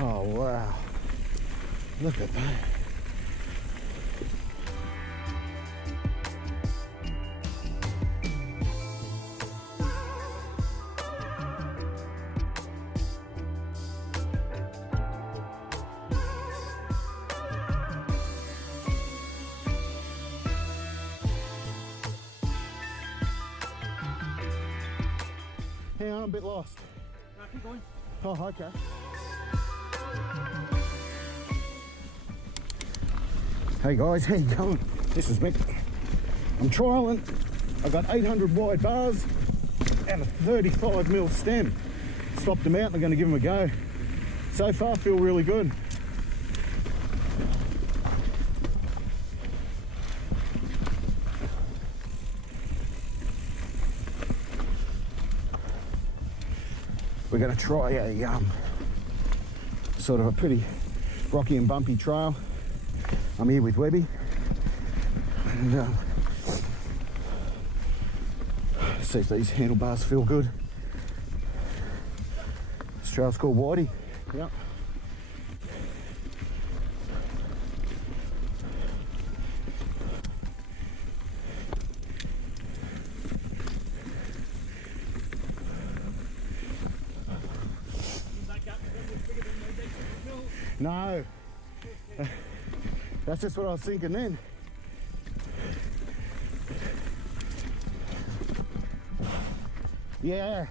Oh wow, look at that. Hang on, I'm a bit lost. No, keep going. Oh, okay. Hey guys, how you going? This is Mick. I'm trialling. I've got 800 wide bars and a 35mm stem. Swapped them out and I'm going to give them a go. So far, feel really good. We're going to try a sort of a pretty rocky and bumpy trail. I'm here with Webby, and see if these handlebars feel good. This trail's called Whitey. Yep. No, that's just what I was thinking then. Yeah.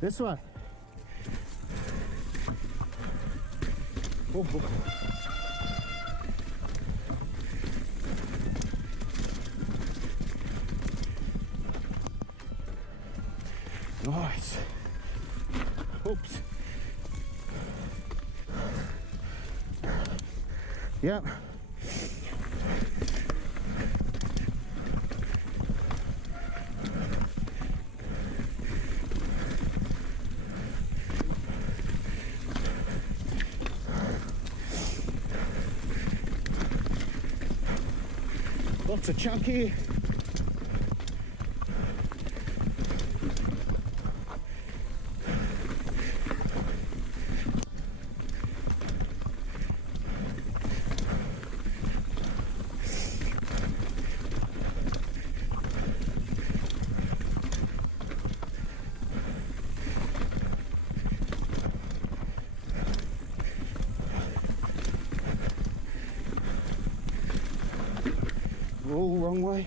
This one. Oh, oh. Nice. Oops. Yep. Lots of chunky. All wrong way.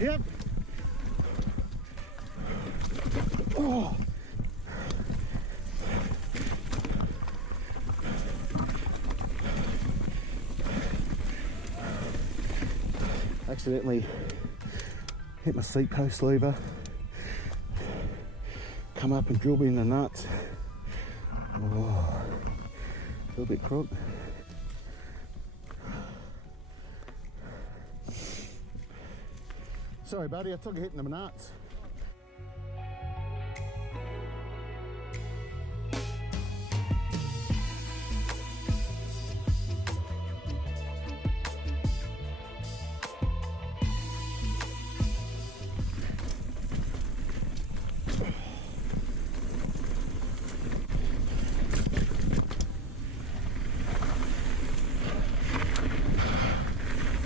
Yep. Oh. Accidentally hit my seat post lever, come up and drill me in the nuts. Oh, a little bit crook. Sorry buddy, I took a hit in the nuts.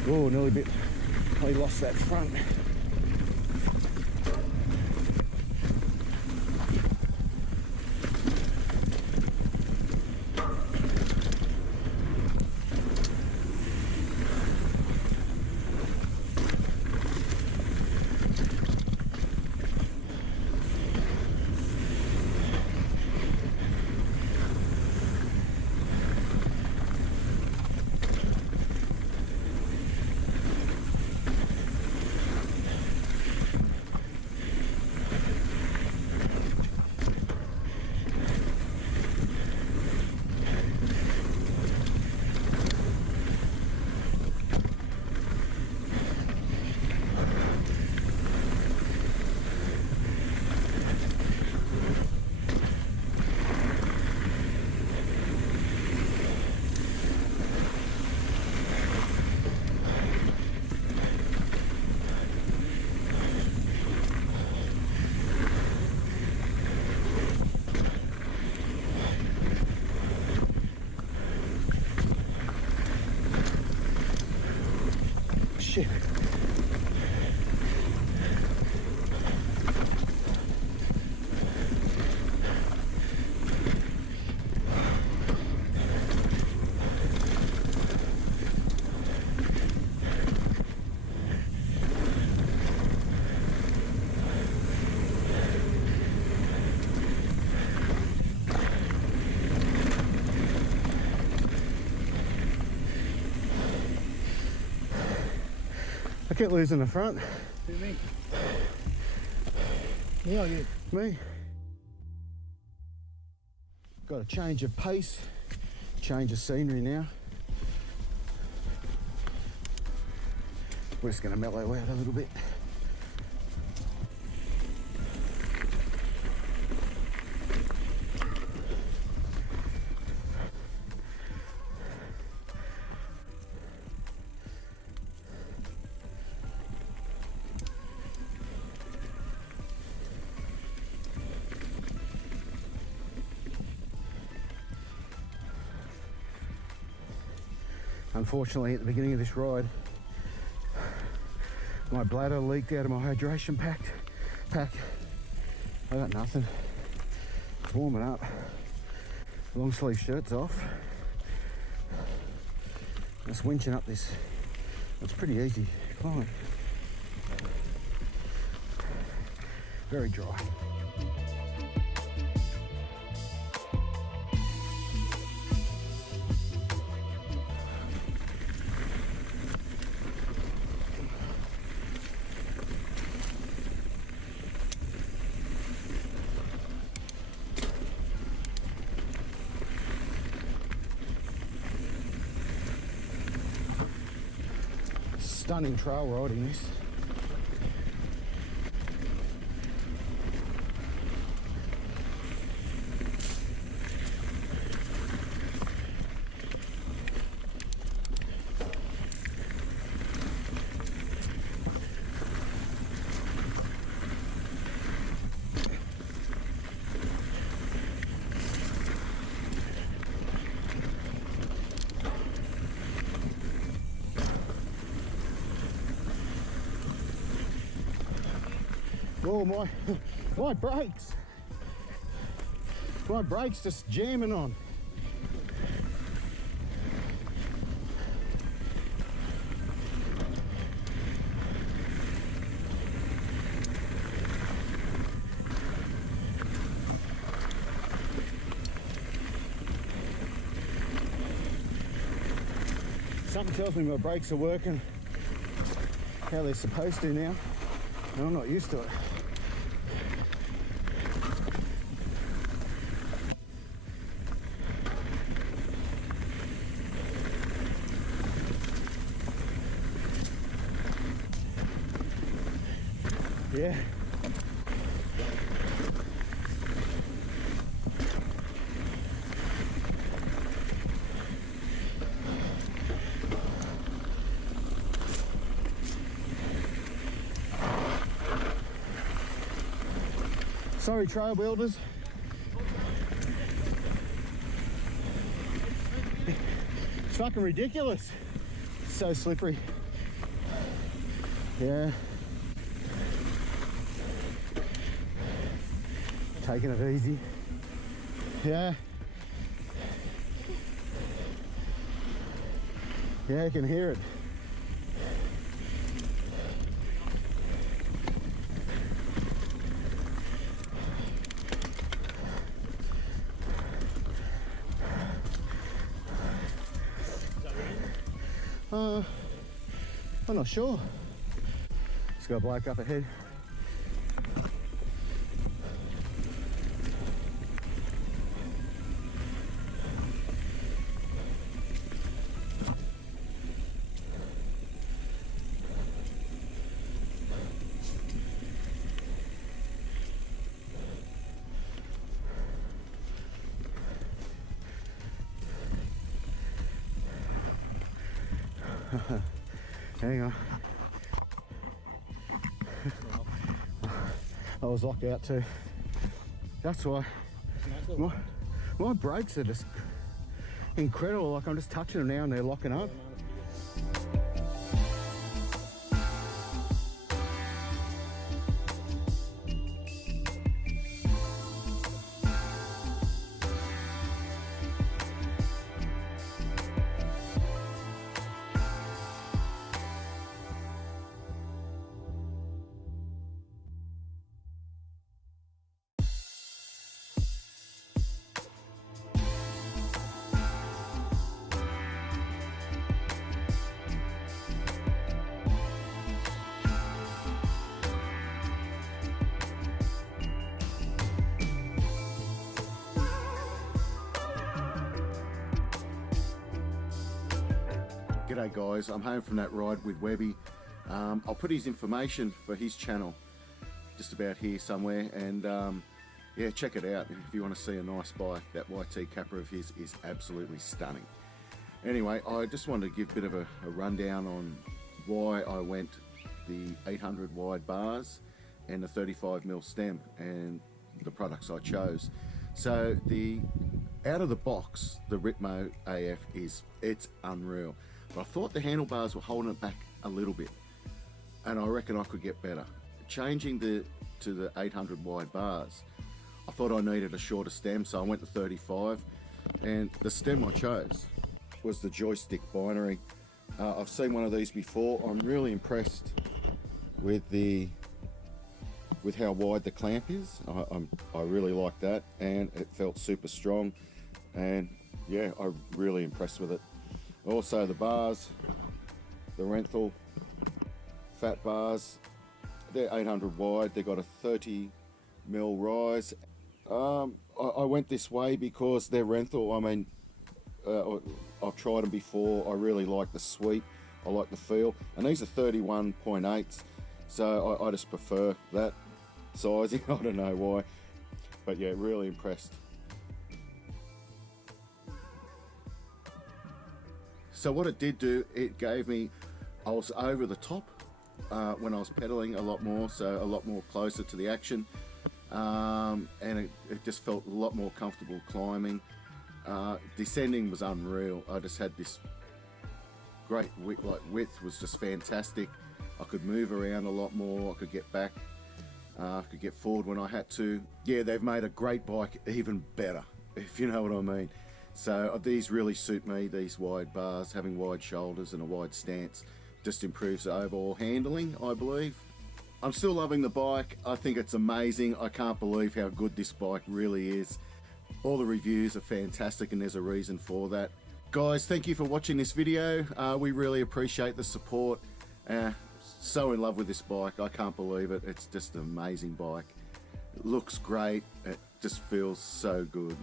Oh, nearly lost that front. I kept losing the front. Who, me? Me or you? Me. Got a change of pace, change of scenery now. We're just going to mellow out a little bit. Unfortunately, at the beginning of this ride, my bladder leaked out of my hydration pack. I got nothing. It's warming up. Long sleeve shirt's off. Just winching up this. It's pretty easy climb. Very dry. Stunning trail riding this. Oh, my brakes just jamming on. Something tells me my brakes are working how they're supposed to now, and I'm not used to it. Yeah. Sorry, trail builders. It's fucking ridiculous. So slippery. Yeah. Taking it easy. Yeah. Yeah, I can hear it. I'm not sure. Just got a bloke up ahead. Hang on. I was locked out too. That's why. My brakes are just incredible. Like I'm just touching them now and they're locking up. G'day guys, I'm home from that ride with Webby. I'll put his information for his channel just about here somewhere, and yeah, check it out if you want to see a nice bike. That YT Capra of his is absolutely stunning. Anyway, I just wanted to give a bit of a rundown on why I went the 800 wide bars and the 35mm stem and the products I chose. So out of the box, the Ripmo AF it's unreal. But I thought the handlebars were holding it back a little bit, and I reckon I could get better. Changing to the 800 wide bars, I thought I needed a shorter stem, so I went to 35, and the stem I chose was the Joystick binary. I've seen one of these before. I'm really impressed with how wide the clamp is. I really like that, and it felt super strong, and yeah, I'm really impressed with it. Also the bars, the Renthal fat bars, they're 800 wide. They've got a 30mm rise. I went this way because they're Renthal. I mean, I've tried them before. I really like the sweep. I like the feel. And these are 31.8s, so I just prefer that sizing. I don't know why, but yeah, really impressed. So what it did do, it gave me, I was over the top when I was pedaling a lot more, so a lot more closer to the action, and it just felt a lot more comfortable climbing. Descending was unreal. I just had this great width was just fantastic. I could move around a lot more. I could get back. I could get forward when I had to. Yeah, they've made a great bike even better, if you know what I mean. So these really suit me, these wide bars. Having wide shoulders and a wide stance just improves the overall handling, I believe. I'm still loving the bike. I think it's amazing. I can't believe how good this bike really is. All the reviews are fantastic, and there's a reason for that. Guys, thank you for watching this video. We really appreciate the support. So in love with this bike. I can't believe it. It's just an amazing bike. It looks great. It just feels so good.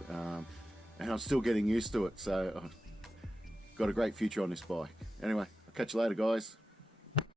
And I'm still getting used to it. So I've got a great future on this bike. Anyway, I'll catch you later, guys.